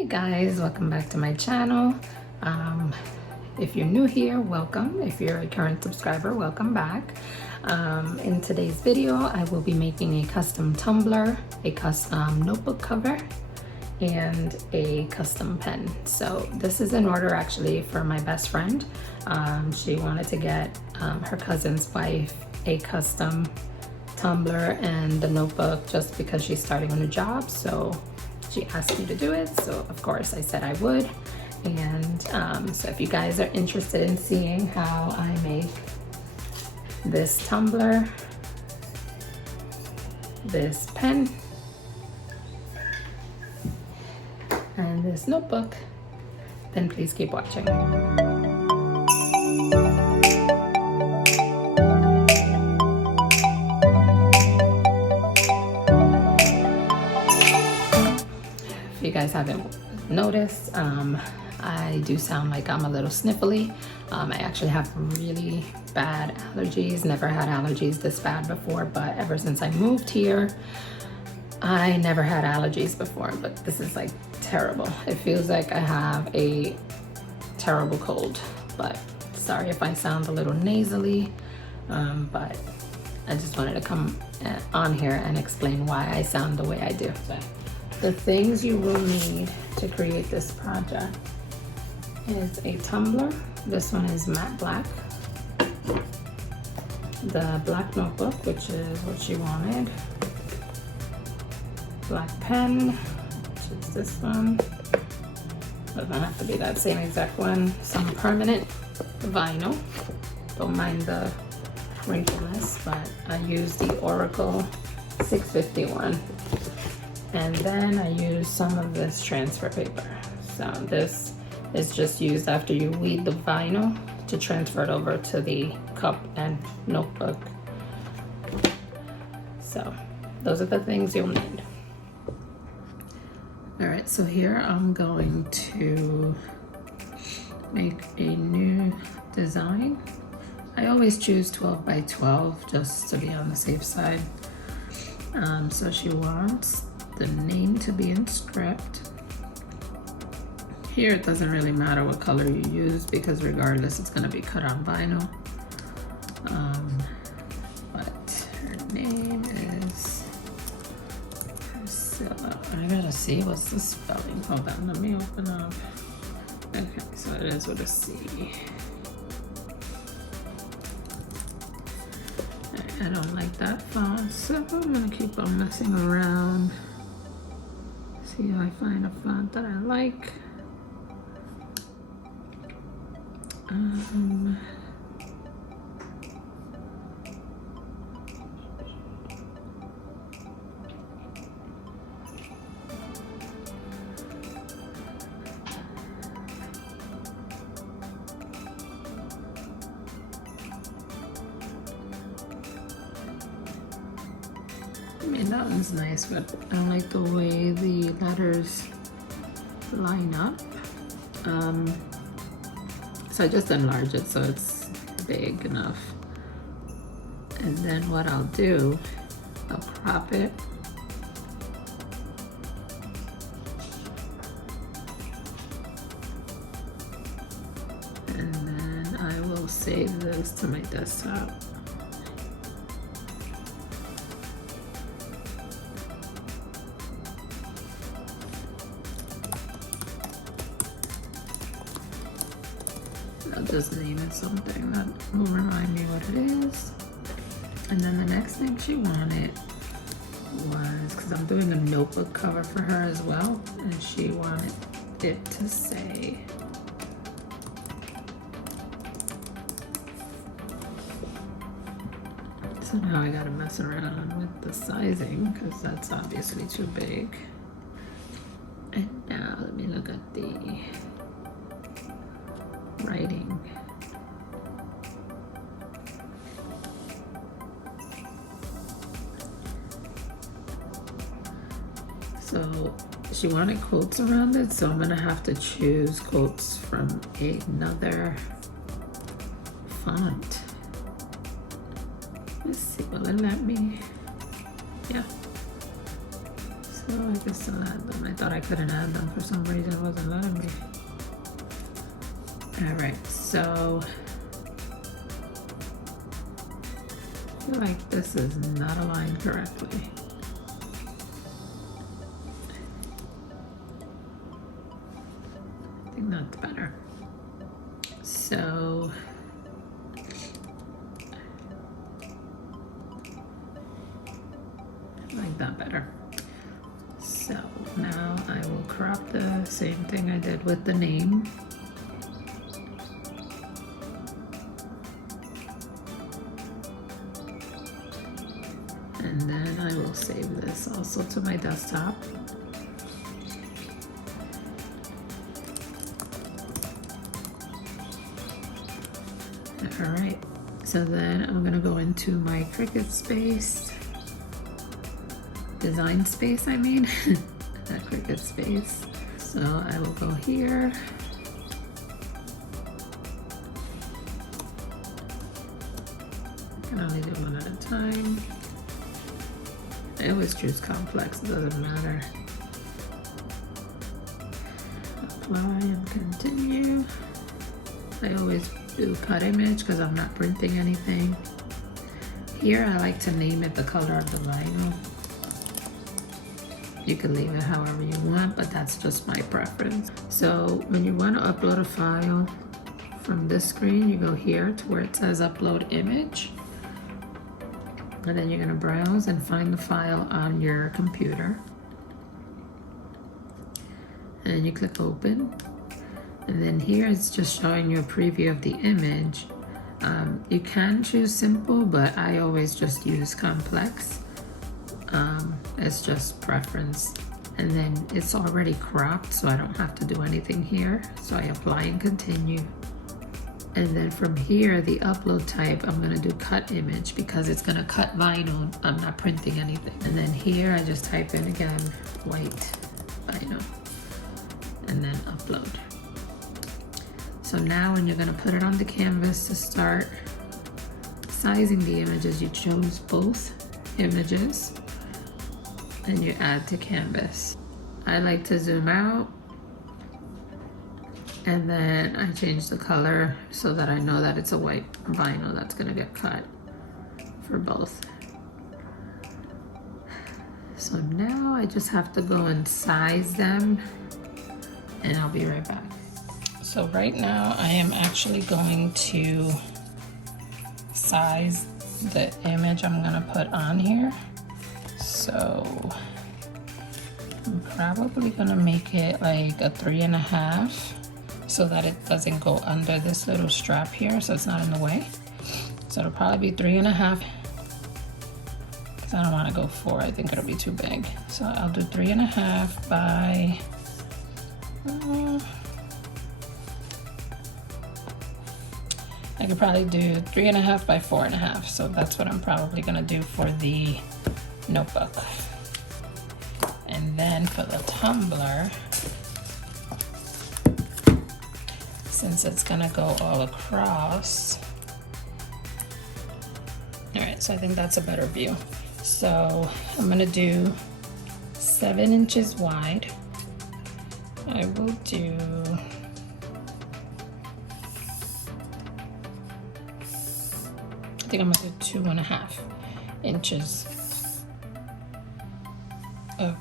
Hey guys, welcome back to my channel. If you're new here, welcome. If you're a current subscriber, welcome back. In today's video, I will be making a custom tumbler, a custom notebook cover, and a custom pen. So this is in order actually for my best friend. She wanted to get her cousin's wife a custom tumbler and the notebook just because she's starting a new job. So she asked me to do it, so of course I said I would. And so if you guys are interested in seeing how I make this tumbler, this pen, and this notebook, then please keep watching. If you guys haven't noticed, I do sound like I'm a little sniffly. I actually have really bad allergies. Never had allergies this bad before, but ever since I moved here, I never had allergies before, but this is like terrible. It feels like I have a terrible cold, but sorry if I sound a little nasally, but I just wanted to come on here and explain why I sound the way I do. So, the things you will need to create this project is a tumbler. This one is matte black. The black notebook, which is what she wanted. Black pen, which is this one. Doesn't have to be that same exact one. Some permanent vinyl. Don't mind the wrinkleness, but I use the Oracle 651. And then I use some of this transfer paper. So this is just used after you weed the vinyl to transfer it over to the cup and notebook. So those are the things you'll need. All right, so here I'm going to make a new design. I always choose 12 by 12 just to be on the safe side. So she wants the name to be in script. Here it doesn't really matter what color you use because regardless it's going to be cut on vinyl. But her name is Priscilla. I gotta see what's the spelling. Hold on, let me open up. Okay, so it is with a C. I don't like that font, so I'm gonna keep on messing around. See if I find a font that I like. I mean, that one's nice, but I don't like the way the letters line up. So I just enlarge it so it's big enough. And then what I'll do, I'll crop it. And then I will save this to my desktop. I'll just name it something that will remind me what it is. And then the next thing she wanted was, because I'm doing a notebook cover for her as well, and she wanted it to say so now I gotta mess around with the sizing because that's obviously too big. And now let me look at the writing. So she wanted quotes around it, so I'm gonna have to choose quotes from another font. Let's see, will it let me? Yeah. So Oh, I can still add them. I thought I couldn't add them for some reason. It wasn't letting me. Alright, so I feel like this is not aligned correctly. I think that's better. So I like that better. So now I will crop the same thing I did with the name. And then I will save this also to my desktop. All right, so then I'm gonna go into my Cricut space, design space, I mean, that Cricut space. So I will go here. I can only do one at a time. I always choose complex, it doesn't matter. Apply and continue. I always do cut image because I'm not printing anything. Here I like to name it the color of the vinyl. You can leave it however you want, but that's just my preference. So when you want to upload a file from this screen, you go here to where it says upload image. And then you're going to browse and find the file on your computer. And then you click open. And then here it's just showing you a preview of the image. You can choose simple, but I always just use complex. It's just preference. And then it's already cropped, so I don't have to do anything here. So I apply and continue. And then from here, the upload type, I'm gonna do cut image because it's gonna cut vinyl. I'm not printing anything. And then here, I just type in again, white vinyl, and then upload. So now when you're gonna put it on the canvas to start sizing the images, you choose both images and you add to canvas. I like to zoom out. And then I change the color so that I know that it's a white vinyl that's gonna get cut for both. So now I just have to go and size them and I'll be right back. So right now I am actually going to size the image I'm gonna put on here. So I'm probably gonna make it like a 3.5. so that it doesn't go under this little strap here, so it's not in the way. So it'll probably be 3.5, because I don't want to go 4. I think it'll be too big. So I'll do 3.5 by I could probably do 3.5 by 4.5. So that's what I'm probably gonna do for the notebook. And then for the tumbler, since it's gonna go all across. All right, so I think that's a better view. So I'm gonna do 7 inches wide. I will do, I think I'm gonna do 2.5 inches of,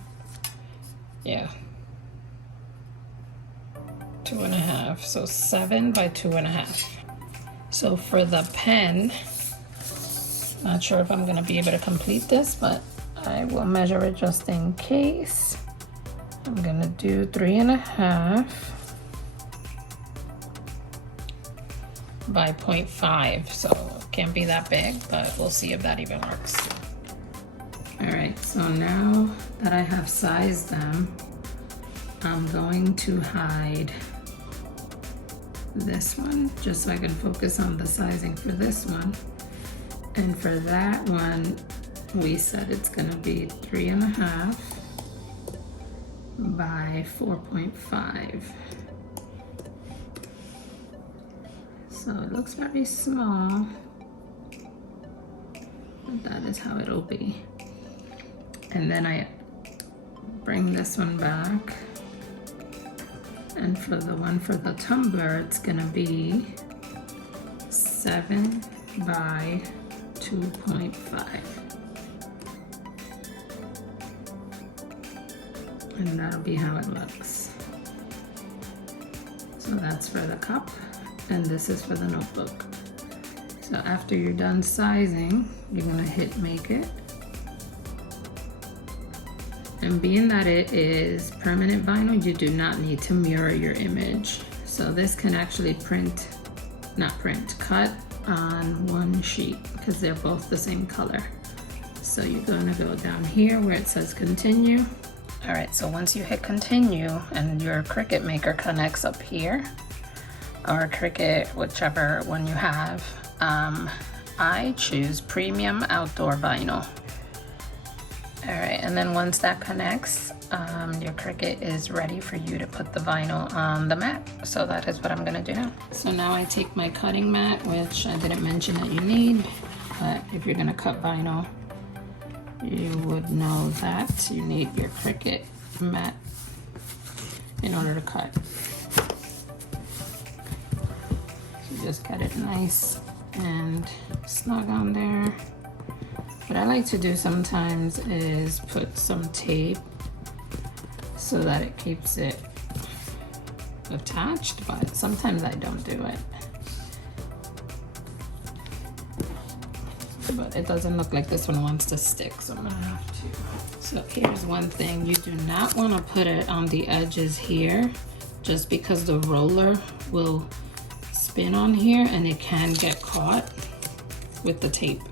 yeah. 2.5, so 7 by 2.5. So for the pen, not sure if I'm gonna be able to complete this, but I will measure it just in case. I'm gonna do 3.5 by 0.5, so it can't be that big, but we'll see if that even works. All right, so now that I have sized them, I'm going to hide this one just so I can focus on the sizing for this one. And for that one, we said it's gonna be 3.5 by 4.5. So it looks very small, but that is how it'll be. And then I bring this one back. And for the one for the tumbler, it's gonna be 7 by 2.5. And that'll be how it looks. So that's for the cup, and this is for the notebook. So after you're done sizing, you're gonna hit make it. And being that it is permanent vinyl, you do not need to mirror your image. So this can actually cut on one sheet because they're both the same color. So you're gonna go down here where it says continue. All right, so once you hit continue and your Cricut maker connects up here, or Cricut, whichever one you have, I choose premium outdoor vinyl. All right, and then once that connects, your Cricut is ready for you to put the vinyl on the mat. So that is what I'm gonna do now. So now I take my cutting mat, which I didn't mention that you need, but if you're gonna cut vinyl, you would know that you need your Cricut mat in order to cut. So just get it nice and snug on there. What I like to do sometimes is put some tape so that it keeps it attached, but sometimes I don't do it. But it doesn't look like this one wants to stick, so I'm gonna have to. So here's one thing, you do not want to put it on the edges here, just because the roller will spin on here and it can get caught with the tape.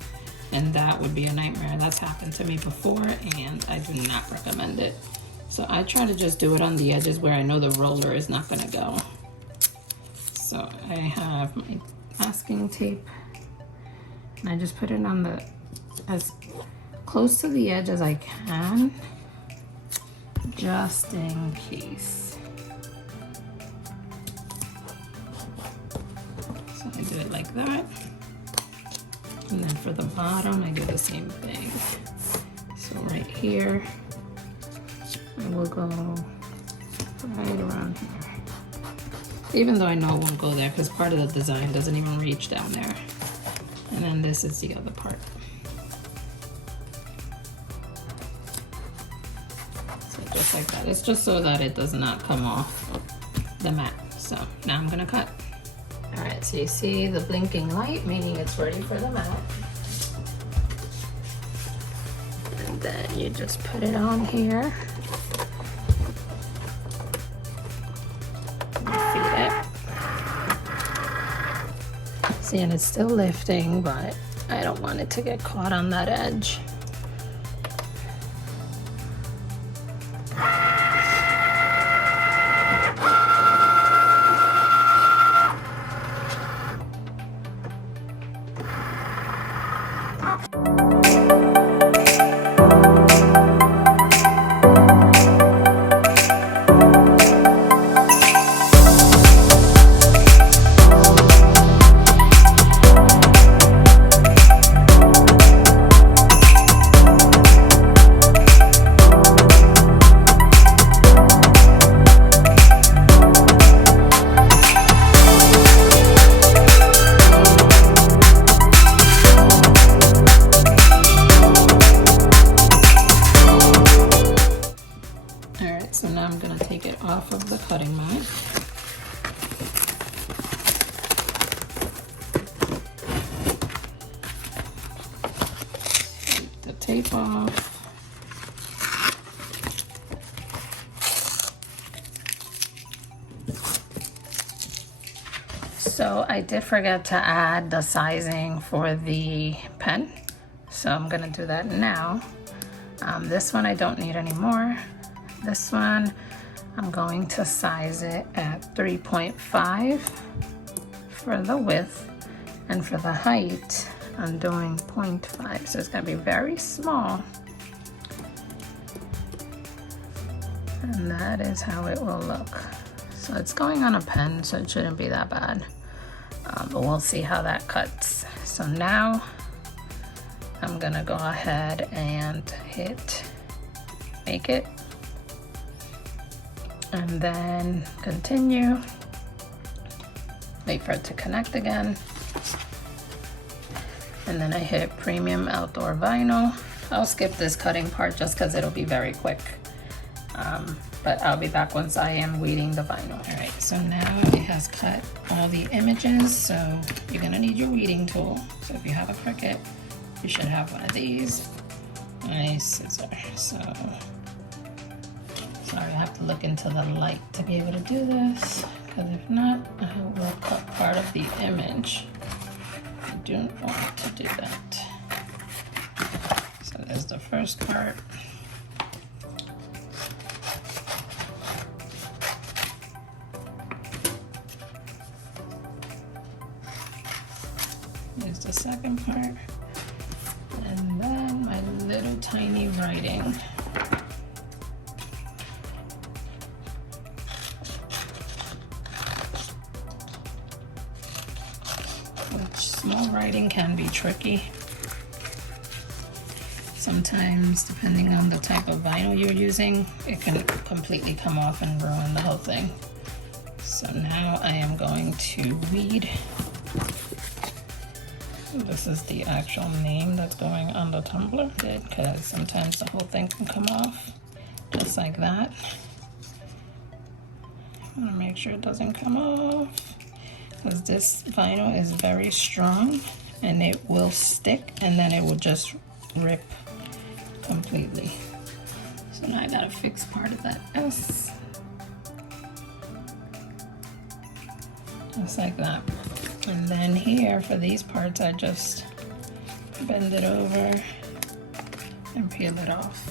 And that would be a nightmare. That's happened to me before and I do not recommend it. So I try to just do it on the edges where I know the roller is not gonna go. So I have my masking tape and I just put it on the, as close to the edge as I can, just in case. So I do it like that. And then for the bottom, I do the same thing. So right here, I will go right around here. Even though I know it won't go there because part of the design doesn't even reach down there. And then this is the other part. So just like that. It's just so that it does not come off the mat. So now I'm gonna cut. All right, so you see the blinking light, meaning it's ready for the mat. And then you just put it on here. Feed it. See, and it's still lifting, but I don't want it to get caught on that edge. So now I'm going to take it off of the cutting mat. Take the tape off. So I did forget to add the sizing for the pen. So I'm going to do that now. This one I don't need anymore. This one, I'm going to size it at 3.5 for the width, and for the height, I'm doing 0.5. So it's gonna be very small. And that is how it will look. So it's going on a pen, so it shouldn't be that bad. But we'll see how that cuts. So now, I'm gonna go ahead and hit make it. and then continue. Wait for it to connect again. And then I hit premium outdoor vinyl. I'll skip this cutting part just because it'll be very quick. But I'll be back once I am weeding the vinyl. All right, so now it has cut all the images. So you're gonna need your weeding tool. So if you have a Cricut, you should have one of these. Nice scissor. So, sorry, I have to look into the light to be able to do this. Because if not, I will cut part of the image. I don't want to do that. So there's the first part. There's the second part. And then my little tiny writing. Which small writing can be tricky. Sometimes, depending on the type of vinyl you're using, it can completely come off and ruin the whole thing. So now I am going to weed. This is the actual name that's going on the Tumbler, because sometimes the whole thing can come off, just like that. I want to make sure it doesn't come off, because this vinyl is very strong and it will stick and then it will just rip completely. So now I gotta fix part of that S. Just like that. And then here for these parts, I just bend it over and peel it off.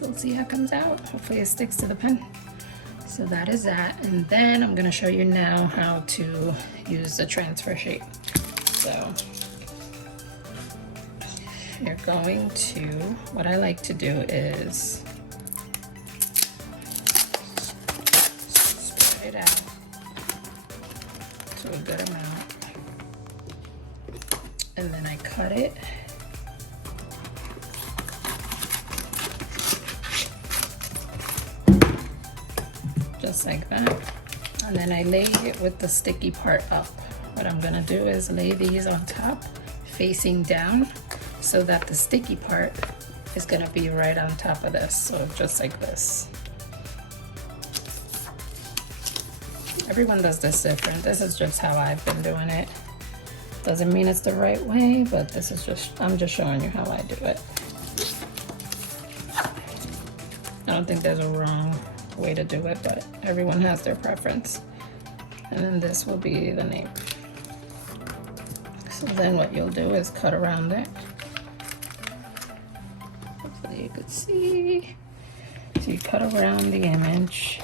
We'll see how it comes out. Hopefully it sticks to the pen. So that is that. And then I'm going to show you now how to use the transfer shape. So you're going to, what I like to do is spread it out to a good amount. And then I cut it. Just like that. And then I lay it with the sticky part up. What I'm gonna do is lay these on top, facing down, so that the sticky part is gonna be right on top of this. So just like this. Everyone does this different. This is just how I've been doing it. Doesn't mean it's the right way, but this is just, I'm just showing you how I do it. I don't think there's a wrong way to do it, but everyone has their preference. And then this will be the name. So then what you'll do is cut around it. Hopefully you could see. So you cut around the image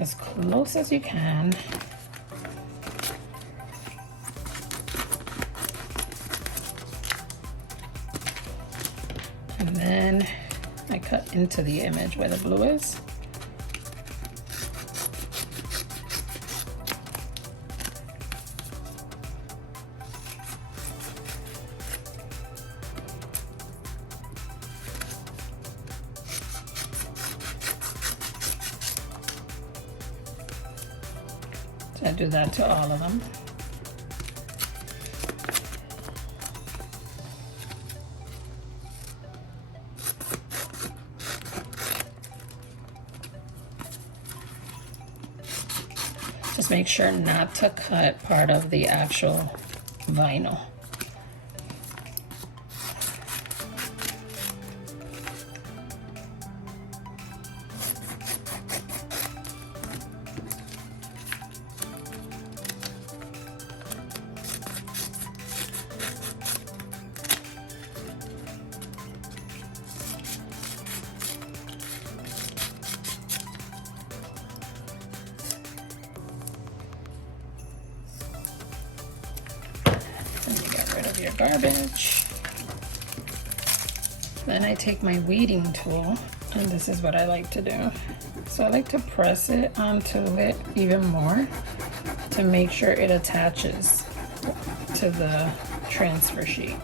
as close as you can. And then I cut into the image where the blue is. So I do that to all of them. Just make sure not to cut part of the actual vinyl. Your garbage. Then I take my weeding tool, and this is what I like to do. So I like to press it onto it even more to make sure it attaches to the transfer sheet.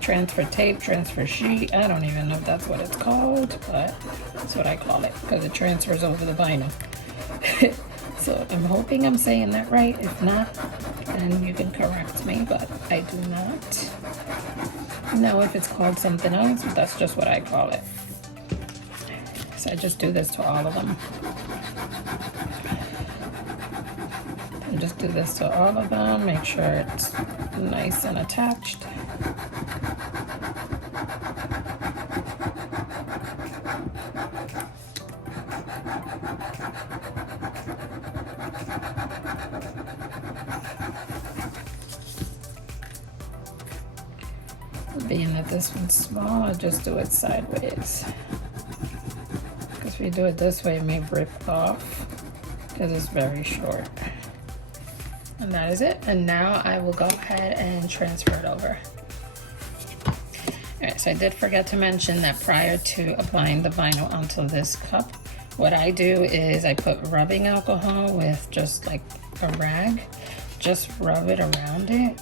Transfer tape, transfer sheet, I don't even know if that's what it's called, but that's what I call it because it transfers over the vinyl. So I'm hoping I'm saying that right. If not, then you can correct me, but I do not know if it's called something else, but that's just what I call it. So I just do this to all of them. And just do this to all of them, make sure it's nice and attached. Being that this one's small, I just do it sideways. Because if you do it this way, it may rip off because it's very short. And that is it. And now I will go ahead and transfer it over. Alright, so I did forget to mention that prior to applying the vinyl onto this cup, what I do is I put rubbing alcohol with just like a rag. Just rub it around it.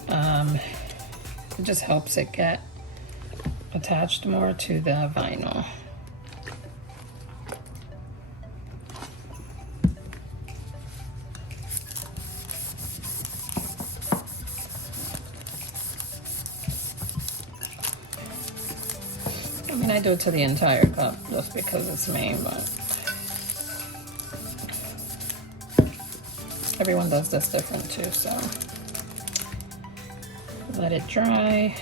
It just helps it get attached more to the vinyl. I mean, I do it to the entire cup just because it's me, but everyone does this different too, so let it dry.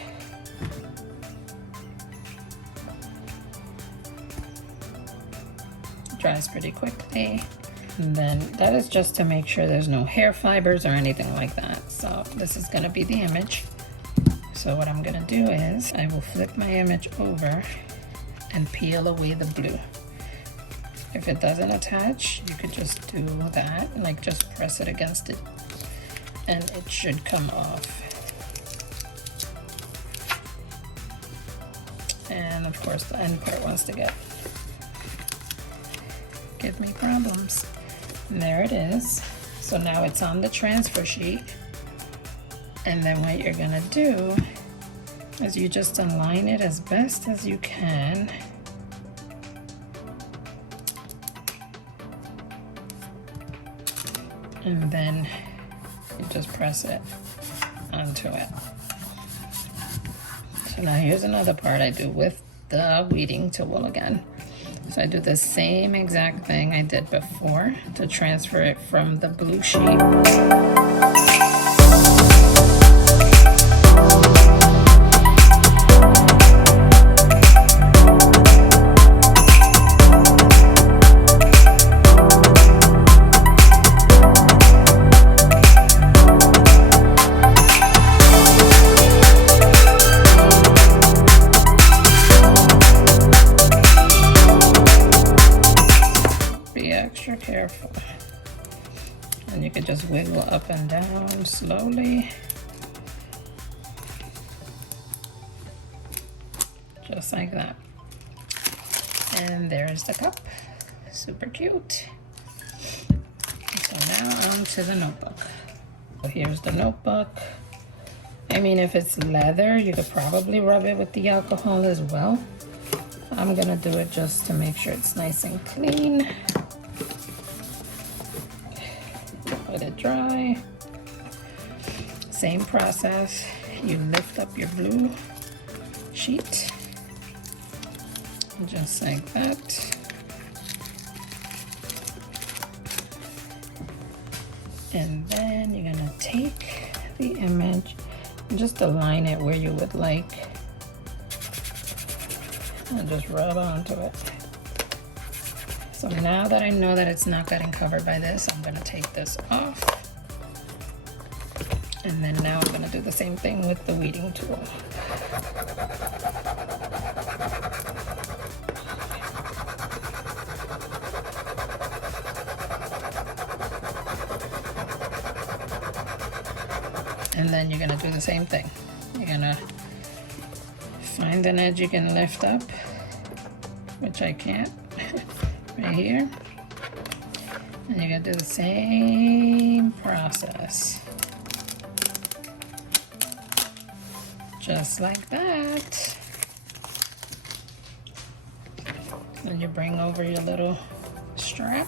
It dries pretty quickly. And then that is just to make sure there's no hair fibers or anything like that. So this is gonna be the image. So what I'm gonna do is I will flip my image over and peel away the blue. If it doesn't attach, you could just do that and like just press it against it and it should come off. And of course the end part wants to give me problems. And there it is. So now it's on the transfer sheet. And then what you're gonna do is you just align it as best as you can. And then you just press it onto it. So now here's another part I do with the weeding tool again. So I do the same exact thing I did before to transfer it from the blue sheet. extra careful. And you can just wiggle up and down slowly. Just like that. And there's the cup. Super cute. So now on to the notebook. So here's the notebook. I mean, if it's leather, you could probably rub it with the alcohol as well. I'm gonna do it just to make sure it's nice and clean. Let it dry. Same process. You lift up your blue sheet, just like that. And then you're gonna take the image and just align it where you would like. And just rub onto it. So now that I know that it's not getting covered by this, I'm gonna take this off. And then now I'm gonna do the same thing with the weeding tool. And then you're gonna do the same thing. You're gonna find an edge you can lift up, which I can't, right here. And you're gonna do the same process. Just like that. Then you bring over your little strap.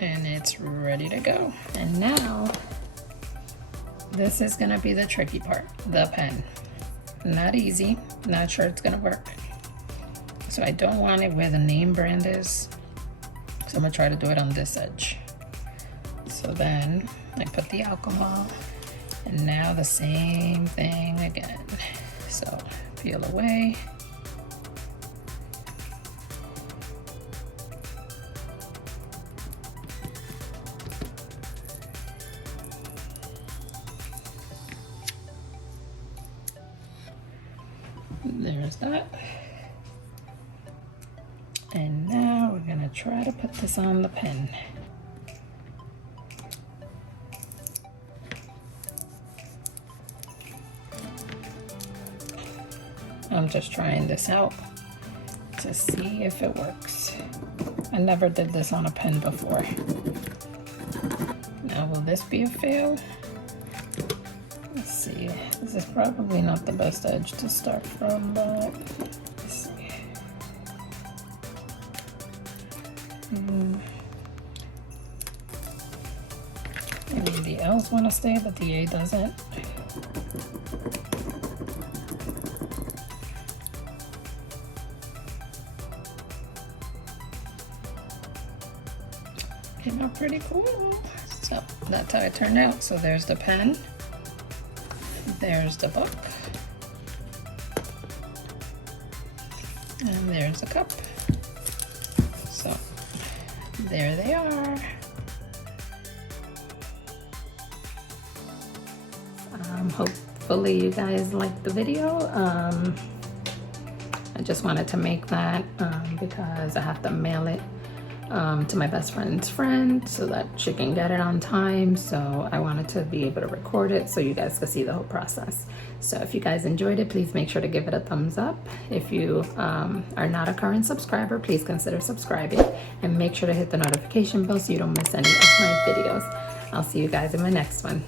And it's ready to go. And now, this is gonna be the tricky part, the pen. Not easy, not sure it's gonna work. So I don't want it where the name brand is. So I'm gonna try to do it on this edge. So then I put the alcohol, and now the same thing again. So peel away. There's that. And now we're gonna try to put this on the pen. I'm just trying this out to see if it works. I never did this on a pen before. Now, will this be a fail? Let's see. This is probably not the best edge to start from, but let's see. Maybe the L's want to stay, but the A doesn't. Came out pretty cool. So that's how it turned out. So there's the pen. There's the book. And there's the cup. So there they are. Hopefully you guys liked the video. I just wanted to make that because I have to mail it to my best friend's friend so that she can get it on time. So I wanted to be able to record it so you guys could see the whole process. So if you guys enjoyed it, please make sure to give it a thumbs up. If you are not a current subscriber, please consider subscribing and make sure to hit the notification bell so you don't miss any of my videos. I'll see you guys in my next one.